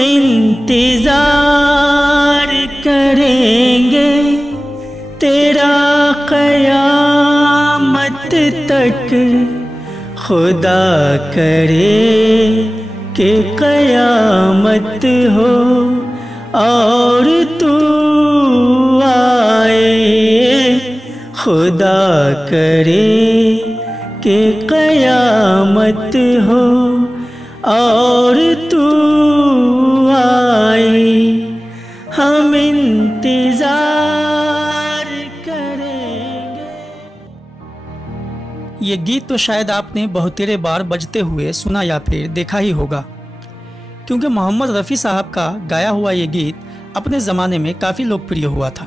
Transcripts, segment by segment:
इंतजार करेंगे तेरा क़यामत तक, खुदा करे कि क़यामत हो और तू आए, खुदा करे कि क़यामत हो और तू आए, हम इंतजार करेंगे। ये गीत तो शायद आपने बहुतेरे बार बजते हुए सुना या फिर देखा ही होगा, क्योंकि मोहम्मद रफ़ी साहब का गाया हुआ ये गीत अपने ज़माने में काफ़ी लोकप्रिय हुआ था।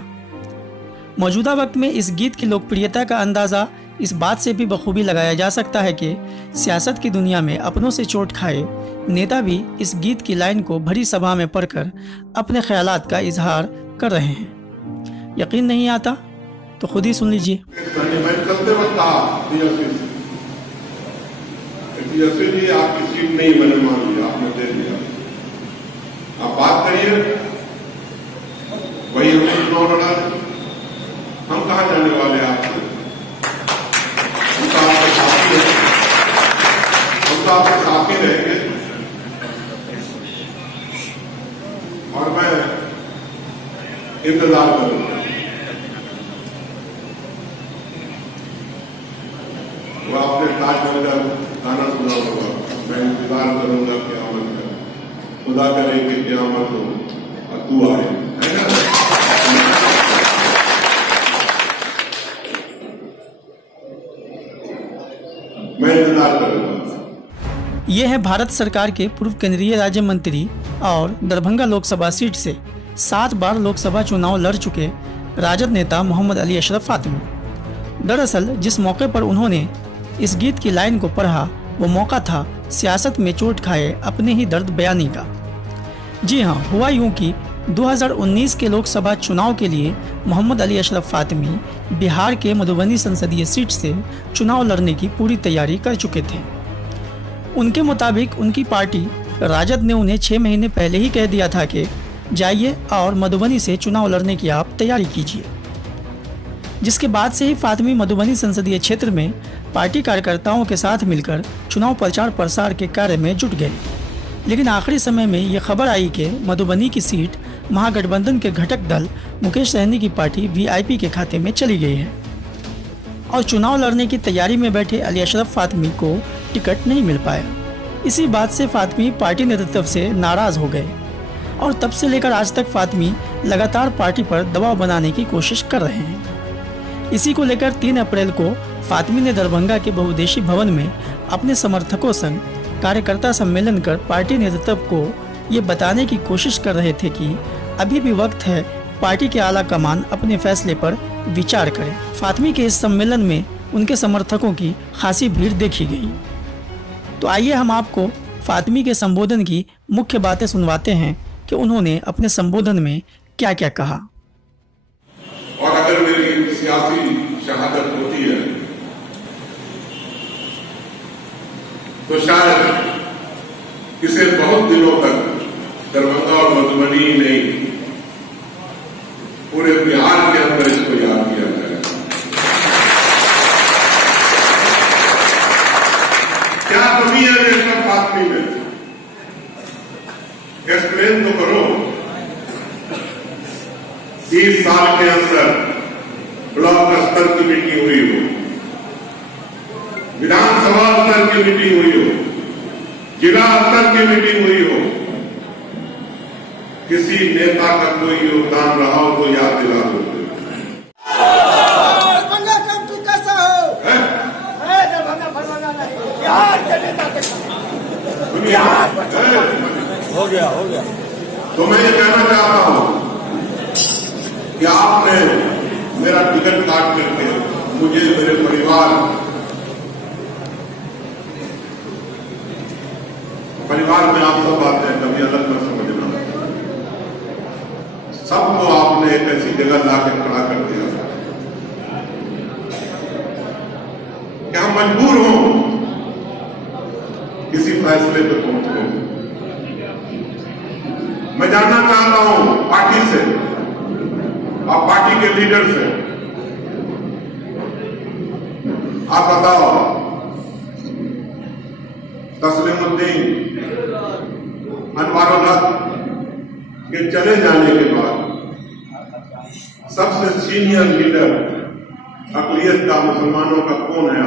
मौजूदा वक्त में इस गीत की लोकप्रियता का अंदाज़ा इस बात से भी बखूबी लगाया जा सकता है कि सियासत की दुनिया में अपनों से चोट खाए नेता भी इस गीत की लाइन को भरी सभा में पढ़कर अपने ख्यालात का इजहार कर रहे हैं। यकीन नहीं आता तो खुद ही सुन लीजिए। आपकी सीट नहीं, मैंने मान लिया, आपने दे दिया, आप बात करिए, वही हमने चुनाव लड़ा, हम कहाँ जाने वाले हैं आपसे, हम तो आपके साथी हैं, हम तो आपके साथी रहेंगे। और मैं इंतजार करूंगा, वो आपने ताज महल का गाना सुना होगा, मैं इंतजार करूंगा क़यामत का, खुदा करे कि क़यामत हो और तू आए, है ना? मैं इंतजार करूंगा। ये है भारत सरकार के पूर्व केंद्रीय राज्य मंत्री और दरभंगा लोकसभा सीट से 7 बार लोकसभा चुनाव लड़ चुके राजद नेता मोहम्मद अली अशरफ फातमी। दरअसल जिस मौके पर उन्होंने इस गीत की लाइन को पढ़ा वो मौका था सियासत में चोट खाए अपने ही दर्द बयानी का। जी हाँ, हुआ यूं कि 2019 के लोकसभा चुनाव के लिए मोहम्मद अली अशरफ फातमी बिहार के मधुबनी संसदीय सीट से चुनाव लड़ने की पूरी तैयारी कर चुके थे। उनके मुताबिक उनकी पार्टी राजद ने उन्हें 6 महीने पहले ही कह दिया था कि जाइए और मधुबनी से चुनाव लड़ने की आप तैयारी कीजिए। जिसके बाद से ही फातमी मधुबनी संसदीय क्षेत्र में पार्टी कार्यकर्ताओं के साथ मिलकर चुनाव प्रचार प्रसार के कार्य में जुट गए। लेकिन आखिरी समय में ये खबर आई कि मधुबनी की सीट महागठबंधन के घटक दल मुकेश सहनी की पार्टी वीआईपी के खाते में चली गई है और चुनाव लड़ने की तैयारी में बैठे अली अशरफ फातमी को टिकट नहीं मिल पाया। इसी बात से फातमी पार्टी नेतृत्व से नाराज हो गए और तब से लेकर आज तक फातमी लगातार पार्टी पर दबाव बनाने की कोशिश कर रहे हैं। इसी को लेकर 3 अप्रैल को फातमी ने दरभंगा के बहुउद्देशीय भवन में अपने समर्थकों संग कार्यकर्ता सम्मेलन कर पार्टी नेतृत्व को ये बताने की कोशिश कर रहे थे कि अभी भी वक्त है, पार्टी के आला कमान अपने फैसले पर विचार करे। फातमी के इस सम्मेलन में उनके समर्थकों की खासी भीड़ देखी गई। तो आइए हम आपको फातमी के संबोधन की मुख्य बातें सुनवाते हैं कि उन्होंने अपने संबोधन में क्या क्या कहा। और अगर मेरी सियासी शहादत होती है तो शायद इसे बहुत दिनों तक दरभंगा और मधुबनी नहीं पूरे बिहार के अंदर इसको याद किया जाएगा। क्या कमी है नेशनल फातमी में? एक्सप्लेन तो करो। 30 साल के अंदर ब्लॉक स्तर की मीटिंग हुई हो, विधानसभा स्तर की मीटिंग हुई हो, जिला स्तर की मीटिंग हुई हो, किसी नेता का कोई योगदान रहा हो तो याद दिला दो। कैसा हो गया तो मैं ये कहना चाहता हूं कि आपने मेरा टिकट काट करके मुझे मेरे परिवार में आप सब आते हैं, कभी अलग मत समझना। सबको आपने एक ऐसी जगह लाकर खड़ा कर दिया कि हम मजबूर हों किसी फैसले पे पहुंचने। मैं जानना चाहता हूं पार्टी से और पार्टी के लीडर से, आप बताओ तस्लीमुद्दीन अनवारुल हक के चले जाने के बाद सबसे सीनियर लीडर अक़लियत का मुसलमानों का कौन है?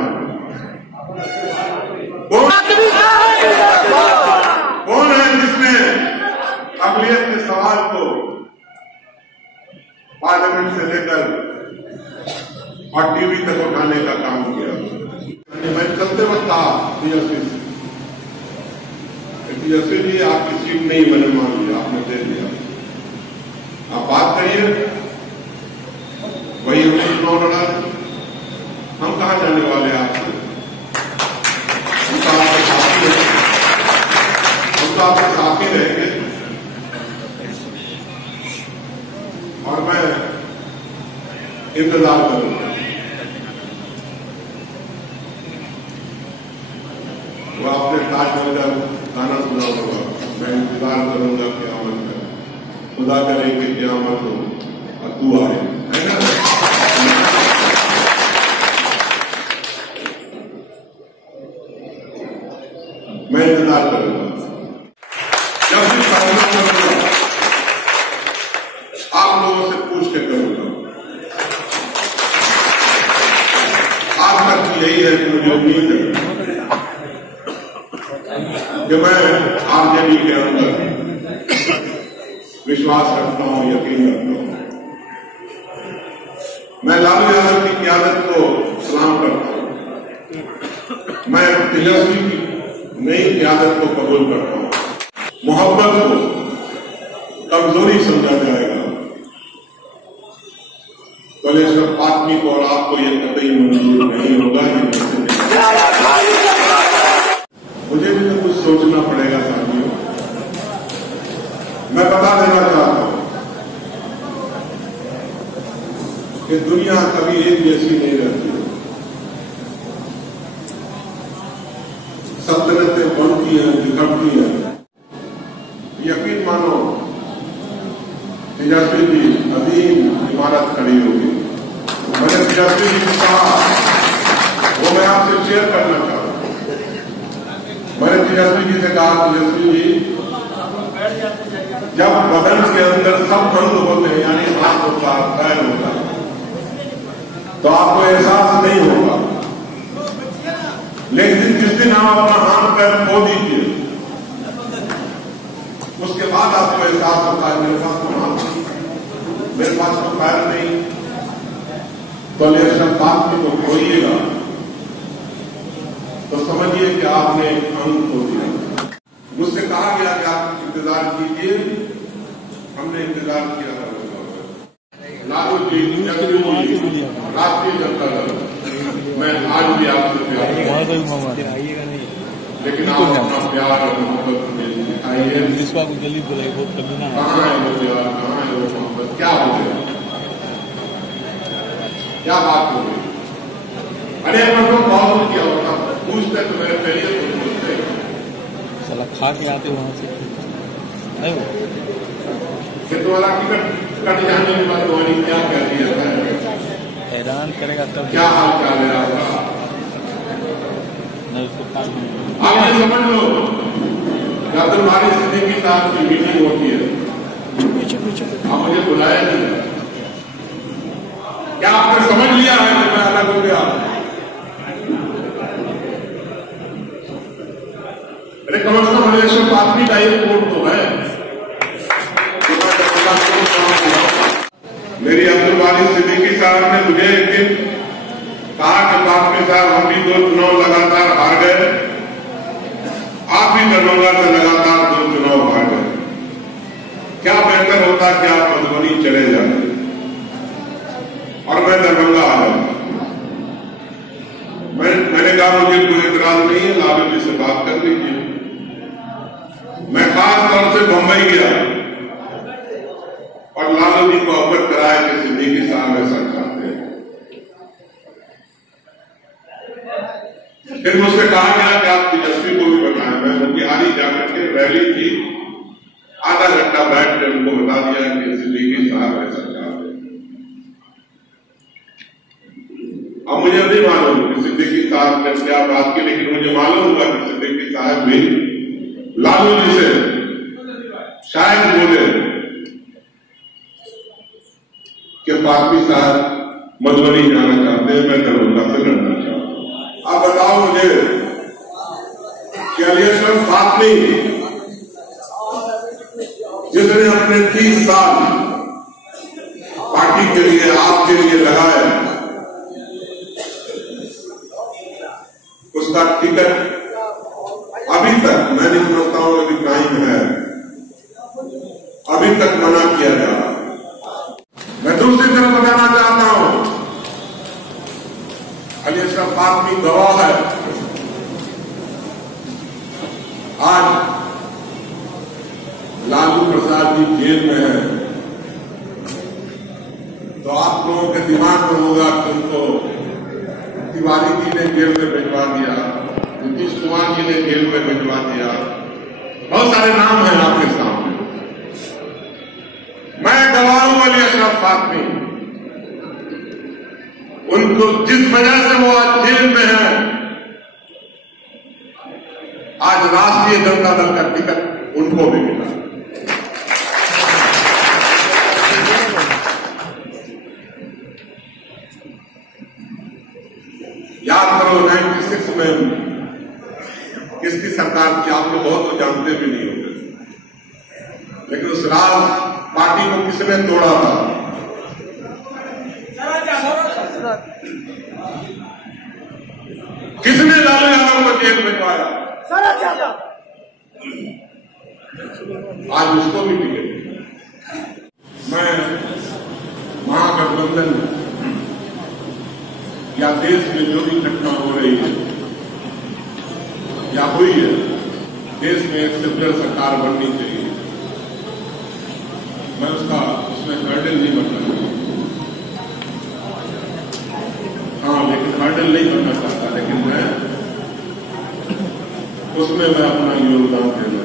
कौन है जिसने अक़लियत के सवाल को पार्लियामेंट से लेकर और टीवी तक उठाने का काम किया? मैं चलते वक्त कहा तेजस्वी जी आपकी सीट नहीं, मैंने मान लिया, आपने दे दिया, आप बात करिए, वही हमने चुनाव लड़ा, हम कहां जाने वाले हैं आपसे? हम तो आपके साथी हैं, हम तो आपके साथी रहेंगे। और मैं इंतजार करूंगा, वो आपने ताजमहल का गाना सुना होगा, मैं इंतजार करूंगा क़यामत का, खुदा करे कि क़यामत हो और तू आए, है ना? मैं इंतजार करूंगा, जब भी सामना करूंगा आप लोगों से पूछ के करूंगा। आज तक यही है कि मुझे उम्मीद है कि मैं आरजेडी के अंदर विश्वास रखता हूं, यकीन रखता हूं। मैं लालू यादव की क़यादत को सलाम करता हूं, मैं तेजस्वी की नई क़यादत को कबूल करता हूं। मोहब्बत को कमजोरी समझा जाएगा तो इस आदमी को और आपको यह कतई मंजूर नहीं होगा। मुझे भी तो कुछ सोचना पड़ेगा साथियों। मैं बता देना चाहता हूं कि दुनिया कभी एक जैसी नहीं रहती, सल्तनतें बनती हैं, बिखरती हैं। यकीन मानो तेजस्वी जी अजीम इमारत खड़ी होगी। मैंने तेजस्वी जी को कहा, वो मैं आपसे शेयर करना चाहता हूं। मैंने तेजस्वी जी से कहा, तेजस्वी जी जब बदन के अंदर सब अंग होते हैं, यानी हाथ होता है, पैर होता है, तो आपको एहसास नहीं होगा, लेकिन जिस दिन हम अपना हाथ पैर खो दीजिए उसके बाद आपको एहसास होता है मेरे पास तो हाथ नहीं, मेरे पास तो पैर नहीं। तो लेकिन बात में तो खोइएगा तो समझिए कि आपने अंग खो दिया। मुझसे कहा गया कि आप इंतजार कीजिए, हमने इंतजार किया। लालू जी, राष्ट्रीय जनता दल, मैं आज भी आपसे प्यार करता हूं, लेकिन आप अपना प्यार और मोहब्बत दिखाइए। कहाँ है वो प्यार, कहाँ है वो मोहब्बत? क्या हो गया, क्या बात हो गई? अरे मैं तो कॉल किया होता, पूछते तो मेरे पहले तो पूछते साला खा के आते वहां से फिर तुम्हारा टिकट कट जाने के बाद तुम्हारी क्या कर दिया है? हैरान करेगा तब। क्या हाल चाल है आपका? आप ये समझ लो कि अब्दुल बारी सिद्दीकी साहब की मीटिंग होती है, आप मुझे बुलाया नहीं, क्या आपने समझ लिया है कि मैं अलग हो गया? अरे कम से कम मलेशिया आदमी का एक वोट तो है। मेरी अब्दुल बारी सिद्दीकी साहब ने मुझे एक दिन कहा कि बापी साहब हम भी 2 चुनाव लगातार हार गए, आप भी दरभंगा से लगातार 2 चुनाव हार गए, क्या बेहतर होता कि आप मधुबनी चले जाते और मैं दरभंगा आ जाऊंगा। मैंने कहा मुझे कोई एतराज नहीं है, लालू जी से बात कर लीजिए। मैं खास तौर से बंबई गया और लालू जी को अवगत कराया कि सिद्दीकी साहब ऐसा चाहते हैं। फिर मुझसे कहा गया कि आप तेजस्वी को भी बताएं। मैं उनकी हारी जाकर के रैली थी, आधा घंटा घंटा बैठ के उनको बता दिया कि सिद्दीकी साहब ऐसा चाहते हैं। अब मुझे नहीं मालूम कि सिद्दीकी साहब ने क्या बात की, लेकिन मुझे मालूम हुआ कि सिद्दीकी साहब भी लालू जी से शायद बोले कि फातमी साहब मधुबनी जाना चाहते हैं, मैं दरभंगा से लड़ना चाहता हूं। अब बताओ मुझे कि अली अशरफ फातमी जिसने अपने 30 साल पार्टी के लिए, आपके लिए लगाए, उसका टिकट अभी तक मैं नहीं समझता हूं अभी टाइम है, अभी तक मना किया जा रहा। मैं दूसरी तरफ बताना चाहता हूं, अली अशरफ फातमी गवाह है। आज लालू प्रसाद जी जेल में है, तो आप लोगों के दिमाग में होगा कि उनको तिवारी जी ने जेल में भिजवा दिया, नीतीश कुमार जी ने जेल में भिजवा दिया, बहुत सारे नाम हैं आपके सामने। मैं गवाह हूं अली अशरफ फातमी, उनको जिस वजह से वो आज जेल में है, आज राष्ट्रीय जनता दल का टिकट उनको भी मिला। याद करो 96 में किसकी सरकार की, आप लोग बहुत तो जानते भी नहीं होंगे, लेकिन उस राज पार्टी को किसने तोड़ा था? किसने लालू यादव को जेल भिजवाया? आज उसको भी टिकट। मैं महागठबंधन या देश में जो भी घटना हो रही है या हुई है, देश में एक सेक्युलर सरकार बननी चाहिए, मैं उसमें हर्डल नहीं बनना चाहता। हाँ, लेकिन हर्डल नहीं बनना चाहता, लेकिन मैं उसमें अपना योगदान देना